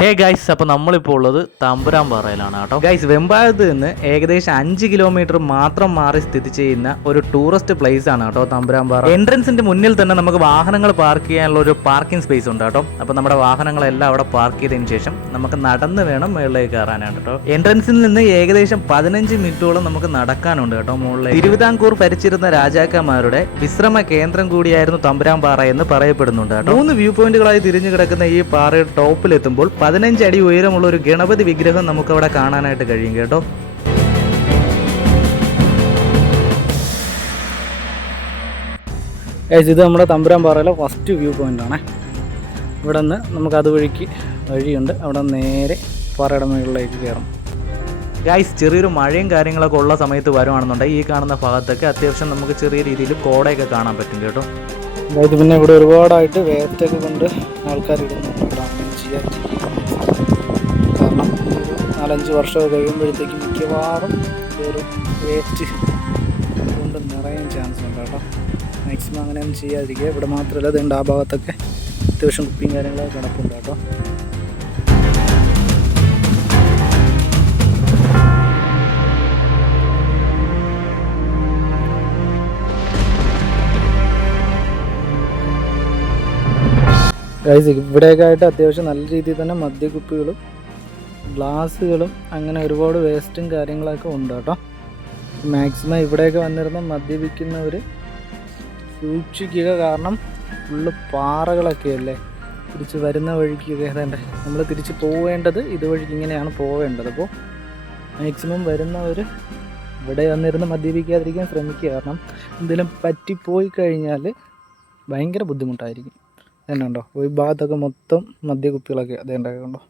Hey guys, അപ്പോൾ നമ്മളിപ്പോൾ ഉള്ളത് തമ്പുരാൻപാറയിലാണ് കേട്ടോ. ഗൈസ്, വെമ്പായത്ത് നിന്ന് ഏകദേശം 5 കിലോമീറ്റർ മാത്രം മാറി സ്ഥിതി ചെയ്യുന്ന ഒരു ടൂറിസ്റ്റ് പ്ലേസ് ആണ് കേട്ടോ തമ്പുരാൻപാറ. എൻട്രൻസിന്റെ മുന്നിൽ തന്നെ നമുക്ക് വാഹനങ്ങൾ പാർക്ക് ചെയ്യാനുള്ള ഒരു പാർക്കിംഗ് സ്പേസ് ഉണ്ട് കേട്ടോ. അപ്പോൾ നമ്മുടെ വാഹനങ്ങളെല്ലാം അവിടെ പാർക്ക് ചെയ്തതിന് ശേഷം നമുക്ക് നടന്ന് വേണം മുകളിലേക്ക് കയറാനാണ് കേട്ടോ. എൻട്രൻസിൽ നിന്ന് ഏകദേശം 15 മിനിറ്റോളം നമുക്ക് നടക്കാനുണ്ട് കേട്ടോ മുകളിലേക്ക്. തിരുവിതാംകൂർ ഭരിച്ചിരുന്ന രാജാക്കന്മാരുടെ വിശ്രമ കേന്ദ്രം കൂടിയായിരുന്നു തമ്പുരാൻപാറ എന്ന് പറയപ്പെടുന്നുണ്ട് കേട്ടോ. 3 വ്യൂ പോയിന്റുകളായി തിരിഞ്ഞു കിടക്കുന്ന ഈ പാറയുടെ ടോപ്പിലെത്തുമ്പോൾ 15 അടി ഉയരമുള്ള ഒരു ഗണപതി വിഗ്രഹം നമുക്ക് അവിടെ കാണാനായിട്ട് കഴിയും കേട്ടോ. ഇത് നമ്മുടെ തമ്പുരാൻപാറയിലെ ഫസ്റ്റ് വ്യൂ പോയിന്റ് ആണ്. ഇവിടെ നിന്ന് നമുക്ക് അതുവഴിക്ക് വഴിയുണ്ട്. അവിടെ നേരെ പാറയുടെ മുകളിലേക്ക് കയറും. ഗൈസ്, ചെറിയൊരു മഴയും കാര്യങ്ങളൊക്കെ ഉള്ള സമയത്ത് വരുവാണെന്നുണ്ടെങ്കിൽ ഈ കാണുന്ന ഭാഗത്തൊക്കെ അത്യാവശ്യം നമുക്ക് ചെറിയ രീതിയിൽ കോടയൊക്കെ കാണാൻ പറ്റും കേട്ടോ. അതായത് പിന്നെ ഇവിടെ ഒരുപാടായിട്ട് വേസ്റ്റൊക്കെ കൊണ്ട് ആൾക്കാർ ഇടുന്നുണ്ട്. കാരണം 4-5 വർഷമൊക്കെ കഴിയുമ്പോഴത്തേക്കും മിക്കവാറും ഒരു വേസ്റ്റ് കൊണ്ട് നിറയാൻ ചാൻസ് ഉണ്ട് കേട്ടോ. മാക്സിമം അങ്ങനെയൊന്നും ചെയ്യാതിരിക്കുക. ഇവിടെ മാത്രമല്ല, അതുകൊണ്ട് ആ ഭാഗത്തൊക്കെ അത്യാവശ്യം കുപ്പിയും കാര്യങ്ങളൊക്കെ കിടപ്പുണ്ട് കേട്ടോ. ഗൈസ്, ഇവിടെയൊക്കെ ആയിട്ട് അത്യാവശ്യം നല്ല രീതിയിൽ തന്നെ മദ്യക്കുപ്പികളും ഗ്ലാസ്സുകളും അങ്ങനെ ഒരുപാട് വേസ്റ്റും കാര്യങ്ങളൊക്കെ ഉണ്ട് കേട്ടോ. മാക്സിമം ഇവിടെയൊക്കെ വന്നിരുന്ന മദ്യപിക്കുന്നവർ സൂക്ഷിക്കുക. കാരണം ഫുള്ള് പാറകളൊക്കെ അല്ലേ. തിരിച്ച് വരുന്ന വഴിക്കൊക്കെ ഏതാണ്ട് നമ്മൾ തിരിച്ച് പോവേണ്ടത് ഇതുവഴിക്ക് ഇങ്ങനെയാണ് പോവേണ്ടത്. അപ്പോൾ മാക്സിമം വരുന്നവർ ഇവിടെ വന്നിരുന്ന് മദ്യപിക്കാതിരിക്കാൻ ശ്രമിക്കുക. കാരണം എന്തെങ്കിലും പറ്റിപ്പോയി കഴിഞ്ഞാൽ ഭയങ്കര ബുദ്ധിമുട്ടായിരിക്കും. തന്നെ ഉണ്ടോ, ഈ ഭാഗത്തൊക്കെ മൊത്തം മദ്യക്കുപ്പികളൊക്കെ അതേണ്ടൊക്കെ ഉണ്ടോ.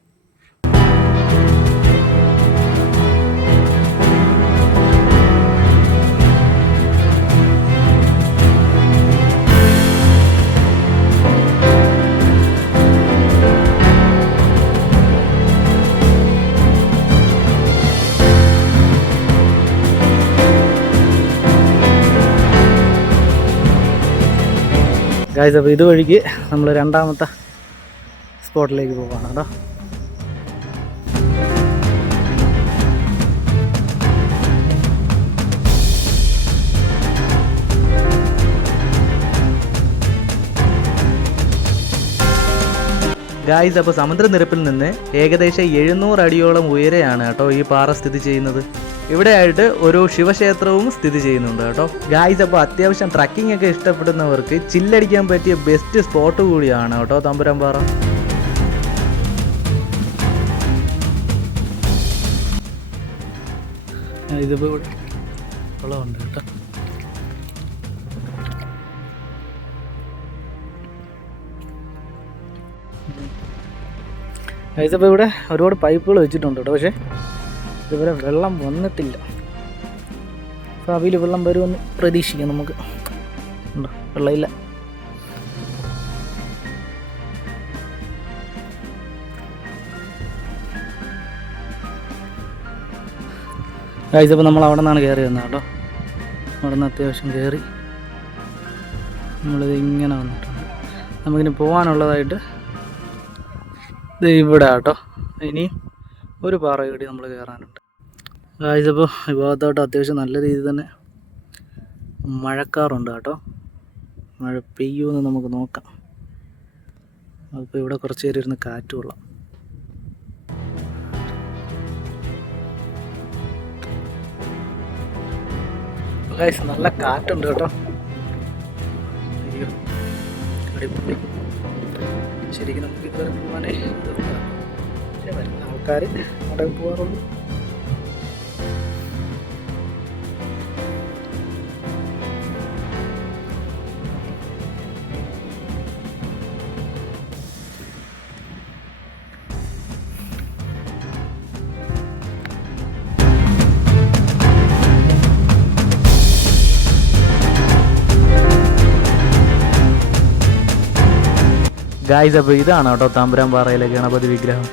ഗൈസ്, അപ്പോൾ ഇതുവഴിക്ക് നമ്മൾ രണ്ടാമത്തെ സ്പോട്ടിലേക്ക് പോവാണ് കേട്ടോ. ഗായ്സ്, അപ്പോൾ സമുദ്രനിരപ്പിൽ നിന്ന് ഏകദേശം 700 അടിയോളം ഉയരെയാണ് കേട്ടോ ഈ പാറ സ്ഥിതി ചെയ്യുന്നത്. ഇവിടെയായിട്ട് ഒരു ശിവക്ഷേത്രവും സ്ഥിതി ചെയ്യുന്നുണ്ട് കേട്ടോ. ഗായ്സ്, അപ്പോൾ അത്യാവശ്യം ട്രക്കിംഗ് ഒക്കെ ഇഷ്ടപ്പെടുന്നവർക്ക് ചില്ലടിക്കാൻ പറ്റിയ ബെസ്റ്റ് സ്പോട്ട് കൂടിയാണ് കേട്ടോ തമ്പുരാൻപാറ. ഇതിപ്പോൾ ഇവിടെ വെള്ളമുണ്ട് കേട്ടോ. ഇതിപ്പോൾ ഇവിടെ ഒരുപാട് പൈപ്പുകൾ വെച്ചിട്ടുണ്ട് കേട്ടോ. പക്ഷേ ഇതുവരെ വെള്ളം വന്നിട്ടില്ല. ഭാവിയിൽ വെള്ളം വരുമെന്ന് പ്രതീക്ഷിക്കാം നമുക്ക്. ഉണ്ടോ, വെള്ളമില്ല. ഗൈസ്, അപ്പോൾ നമ്മൾ അവിടെ നിന്നാണ് കയറി വന്നത് കേട്ടോ. അവിടെ നിന്ന് അത്യാവശ്യം കയറി നമ്മളിത് ഇങ്ങനെ വന്നിട്ടുണ്ട്. നമുക്കിനി പോകാനുള്ളതായിട്ട് ഇത് ഇവിടെ കേട്ടോ. ഇനി ഒരു പാറ കൂടി നമ്മൾ കയറാനുണ്ട്. ഗൈസ്, അപ്പോൾ ഈ ഭാഗത്തോട്ട് അത്യാവശ്യം നല്ല രീതിയിൽ തന്നെ മഴക്കാറുണ്ട് കേട്ടോ. മഴ പെയ്യുമെന്ന് നമുക്ക് നോക്കാം. അപ്പോൾ ഇവിടെ കുറച്ച് നേരം ഇരുന്ന് കാറ്റ് കൊള്ളാം. ഗൈസ്, നല്ല കാറ്റുണ്ട് കേട്ടോ. അയ്യോ, അടിപൊളി. ശരിക്കും നമുക്ക് ഇതുവരെ പോകാനേ വരുന്ന ആൾക്കാർ അവിടെ പോകാറുള്ളൂ. ഗായ്സ്, അപ്പോൾ ഇതാണ് കേട്ടോ തമ്പുരാൻപാറയിലെ ഗണപതി വിഗ്രഹം.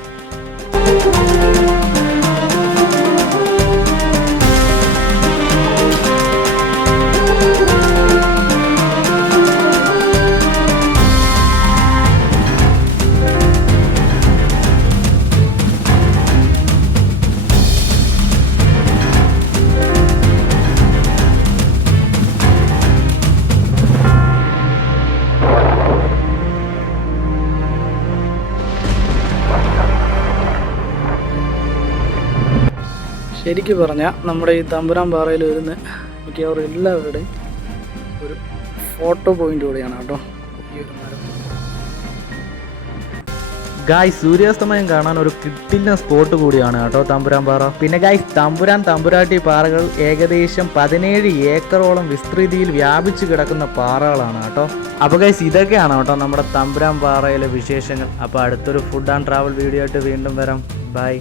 ശരിക്കും പറഞ്ഞാൽ നമ്മുടെ ഈ തമ്പുരാൻ പാറയിൽ വരുന്ന മിക്കവാറും എല്ലാവരുടെയും ഒരു ഫോട്ടോ പോയിന്റ് കൂടിയാണ് കേട്ടോ ഈ ഒരു മരം. ഗായ്സ് സൂര്യാസ്തമയം കാണാൻ ഒരു കിട്ടില്ല സ്പോട്ട് കൂടിയാണ് കേട്ടോ തമ്പുരാൻ പാറ. പിന്നെ ഗായ്സ് തമ്പുരാട്ടി പാറകൾ ഏകദേശം 17 ഏക്കറോളം വിസ്തൃതിയിൽ വ്യാപിച്ചു കിടക്കുന്ന പാറകളാണ് കേട്ടോ. അപ്പോൾ ഗായ്സ് ഇതൊക്കെയാണ് കേട്ടോ നമ്മുടെ തമ്പുരാൻ പാറയിലെ വിശേഷങ്ങൾ. അപ്പോൾ അടുത്തൊരു ഫുഡ് ആൻഡ് ട്രാവൽ വീഡിയോ ആയിട്ട് വീണ്ടും വരാം. ബൈ.